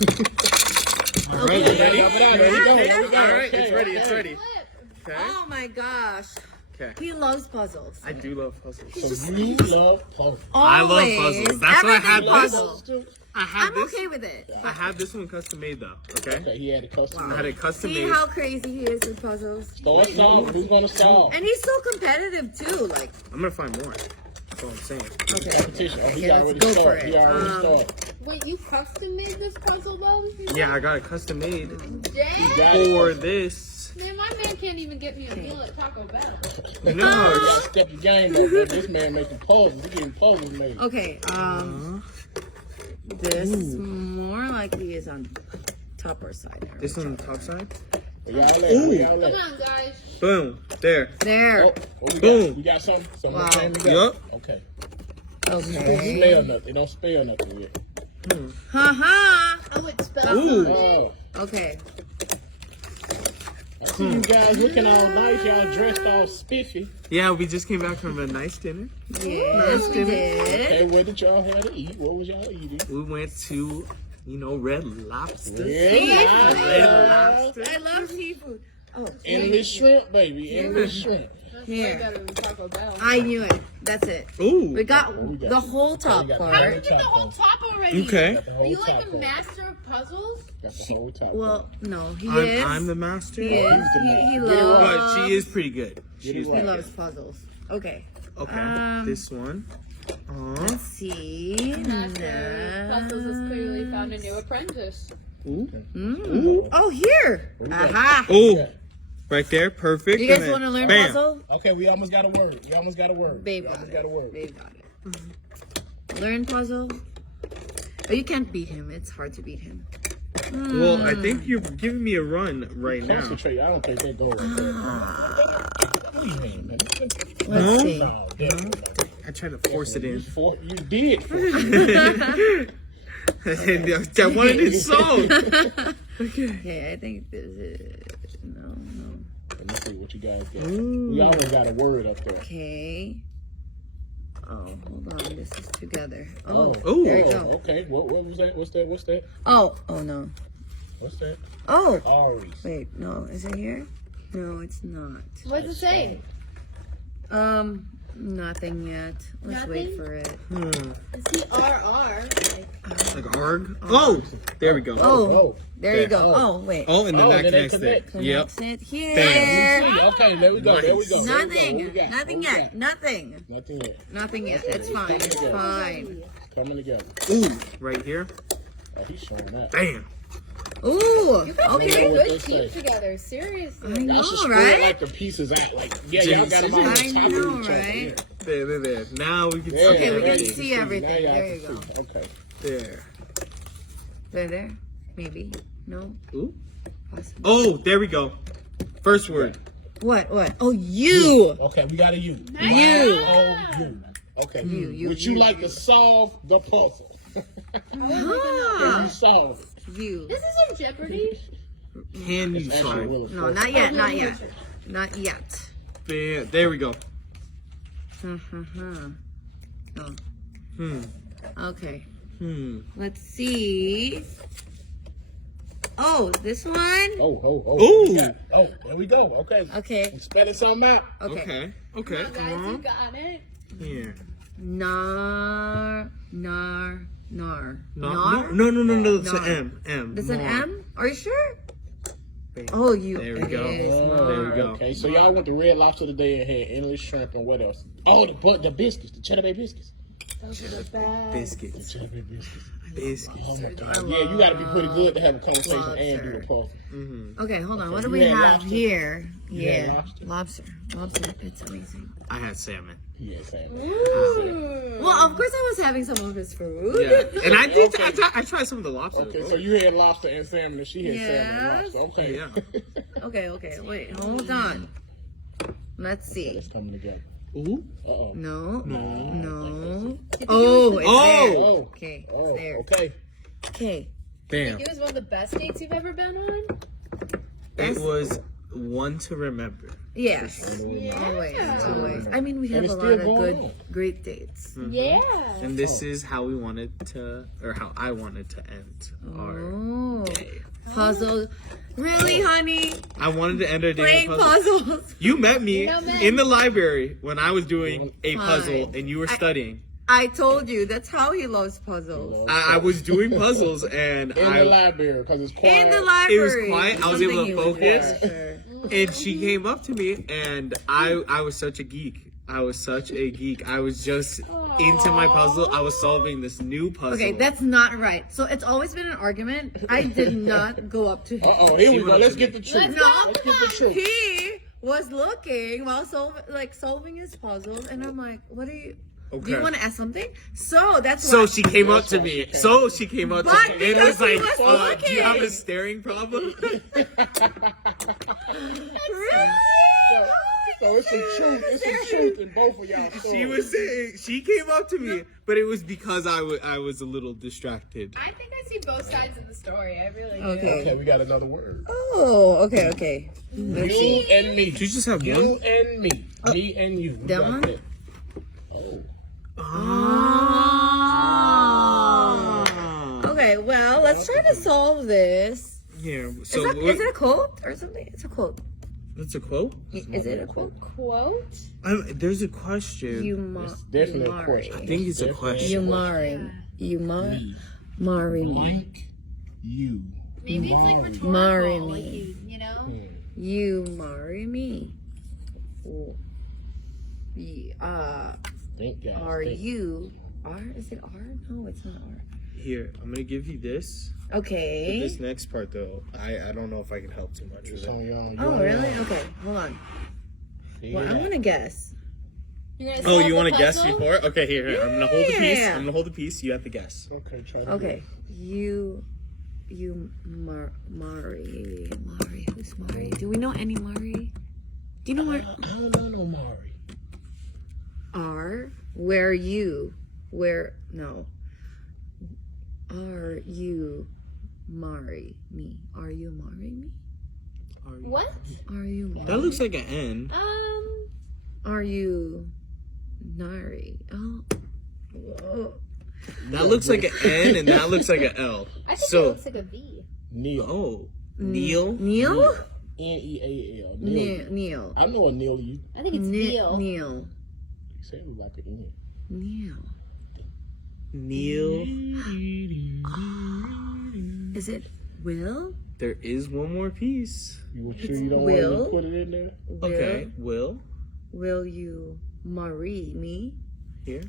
Ready? It's ready. Okay. Oh my gosh. Okay. He loves puzzles. I do love puzzles. So you love puzzles. I love puzzles. That's why I had puzzle. I'm okay with it. I have this one custom made though. Okay. Okay, he had a custom. I had it custom See made. how crazy he is with puzzles? Start solve. Who's gonna solve? And he's so competitive too. Like, I'm gonna find more. That's all I'm saying. okay. Competition. Oh, he Okay, let's already go for started. it. He already started. Wait, you custom made this puzzle though? Yeah, I got it custom made Dang! for this. Man, my man can't even get me a meal at Taco Bell. No. You gotta step your game up, man. This man making puzzles. He getting puzzles made. Okay. This more likely is on top or side. This on the top side. We got Come on, guys. Boom. There. There. We Boom. got something. Something Wow. came together. Yup. Okay. Okay. Spell nothing. Don't spell nothing yet. Ha Oh, it spells Ooh. something. Oh. Okay. I see you guys looking all nice. Y'all dressed all spiffy. Yeah, we just came back from a nice dinner. Yes, we did. Okay, what did y'all have to eat? What was y'all eating? We went to, Red Lobster. Red Lobster. I love seafood. Oh, Endless shrimp, baby. Endless shrimp. That's Here. way better than Taco Bell. I knew it. That's it. Ooh. We got we got? the whole top got the How part. did you get the whole top already? Okay. Got the Are whole you like top a on. master of puzzles? Got the whole top Well, no, he I'm, is. I'm the master. He is. He But loves. she is pretty good. She's He loves puzzles. Okay. Okay. This one. Let's see. Master of puzzles has clearly found a new apprentice. Oh, here. Aha. Oh. Right there. Perfect. You guys And then want to learn bam. puzzle? Okay, we almost got a word. We almost got a word. Babe we got almost it. got a word. Babe got it. Learn puzzle. But you can't beat him. It's hard to beat him. Well, I think you're giving me a run right now. Concentrate. I don't think they go right there. What do you mean, man? Let's see. No, definitely. I tried to force it in. You did. Force it And I wanted it solved. Okay, I think this is. No. Let me see what you guys got. We already got a word up there. Okay. Oh, hold on. This is together. Oh, There you go. okay. What was that? What's that? What's that? Oh no. What's that? Oh, Aries. wait. No, is it here? No, it's not. What does it say? Nothing yet. Let's wait Nothing? for it. Is he RR? Like arg. Oh, there we go. Oh, there you Okay. go. Oh, wait. Oh, and then that then they connects it. connect. Yep. Connects it here. Bam. Okay, there we go. There we go. Nothing. What we got? Nothing What we yet. Nothing. got? Nothing yet. Nothing yet. It's fine. It's fine. Coming together. Ooh, right here. Oh, he's showing up. Bam. Ooh. Pretty Okay. good team together. Seriously. I know, Y'all should spread right? like the pieces out. Like, yeah, y'all got them on I top of know, each other. right? There. Now we can see. Yeah, Okay, we it. can see everything. Now y'all There you can go. see. Okay. There. There. Maybe. No. Ooh. Possible. Oh, there we go. First word. What? Oh, you. Okay, we got a U. You. Oh, you. Okay. You, Would you like to solve the puzzle? Ah, You solve it. you. This isn't Jeopardy. Can you Actually, solve? Will No, is not yet. Not yet. Not yet. Bam. There we go. Oh, Hmm. okay. Hmm. Let's see. Oh, this one? Oh. Ooh. Oh, there we go. Okay. Okay. I'm spelling something out. Okay. Okay. Guys, you got it. Here. Nar. No. Nar? No. It's Nar. an M. There's an M? Are you sure? Bam. Oh, you. There we it go. is There we Nar. go. Okay, so y'all went to Red Lobster today and had endless shrimp and what else? Oh, the biscuits, the cheddar bay biscuits. Biscuits. Cheddar bay biscuits. Biscuits. Oh my God. Yeah, you got to be pretty good to have a conversation and do a puzzle. Okay, hold on. What do You we had have lobster? here? You had Yeah. lobster? Lobster. It's amazing. I had salmon. Yeah, same. Well, of course I was having some of his food. Yeah. And I did. I tried some of the lobster. Okay, so you had lobster and salmon and she had salmon and Yes. lobster. Okay. Yeah. Okay. Wait, hold on. Let's see. It's coming together. Ooh. Uh-oh. No. Oh, it's there. Oh. Okay, Oh, it's there. okay. Okay. Bam. It was one of the best dates you've ever been on. It was one to remember. Yes. Yeah. Always. I mean, we have And a it's lot of still going good, on. great dates. Yeah. And this is how we wanted to, or how I wanted to end our Oh. day. Puzzle. Really, honey? I wanted to end our day Playing with puzzles. puzzles. You met me You know me. in the library when I was doing a puzzle Fine. and you were studying. I told you, that's how he loves puzzles. I was doing puzzles and in the library because it's quiet. In the it library. was quiet. I was able Something to he would focus. do, sure. And she came up to me and I was such a geek. I was such a geek. I was just into my puzzle. I was solving this new puzzle. Okay, that's not right. So it's always been an argument. I did not go up to him. Uh-oh, here we go. Let's get the truth. No, Let's get the truth. he was looking while solving his puzzles, and I'm like, "What are you? Do you want to ask something?" So that's So why. she came up to me. So she came up But to me and was because he like, was "Do you have a looking." staring problem?" Really? So it's some truth. It's some truth in both of y'all. She was saying she came up to me, but it was because I was a little distracted. I think I see both sides of the story. I really do. Okay. Okay, we got another word. Oh, okay. Let's see. You and me. Did you just have You one? and me. Me and you. We That got one? that. Oh. Ah. Okay, well, let's try to solve this. Yeah. Is So it a quote or something? It's a quote. that's a quote. Is it a quote? Quote? There's a question. It's definitely a marry. question. I think it's a Definitely question. You marry. You marry me. Blank you. Maybe it's like rhetorical. Marry Like me. you know? You marry me. Thank God. Are you R? Is it R? No, it's not R. Here, I'm gonna give you this. Okay. This next part though, I don't know if I can help too much with It's it. on y'all. Oh, really? Okay, hold on. Well, I'm gonna guess. You're gonna Oh, solve you the want to guess puzzle? before? Okay, here. I'm gonna hold the piece. Yeah. I'm gonna hold the piece. You have to guess. Okay, try to Okay, you Mari. Who's Mari? Do we know any Mari? Do you know I where don't know no Mari. R? Where you? Where? No. Are you marry me? Are you marry me? What? Are you marry? That looks like an N. Are you marry? Oh. Whoa. That looks like an N, and that looks like an L. I think it So, looks like a V. Neil. oh, Neil. Neil? Neal. Neil. I know a Neil you. I think it's Neil. Neil. Say it like an N. Neil. Neil. Is it Will? There is one more piece. You sure you don't Will. want to put it in there? Okay, Will. Will you marry me? Here.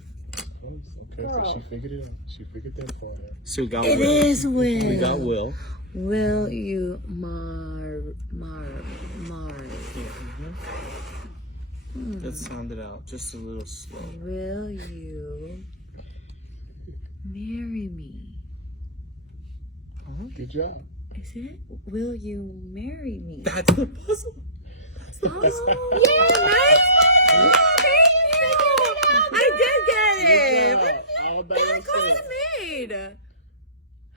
Okay, so she figured it out. She figured that part out. So we got It Will. is Will. We got Will. Will you marry? Let's sound it out just a little slow. Will you marry me? Good job. Is it? Will you marry me? That's the puzzle. Oh, yeah, nice one. Thank you. I did get it. Good job. All by That's yourself. custom made.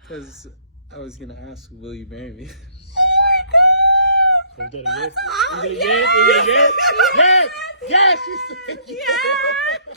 Because I was gonna ask, will you marry me? Is that a yes? Oh, Is it a yes? Is it a yes? Yes! Yes! She said yes! Yeah.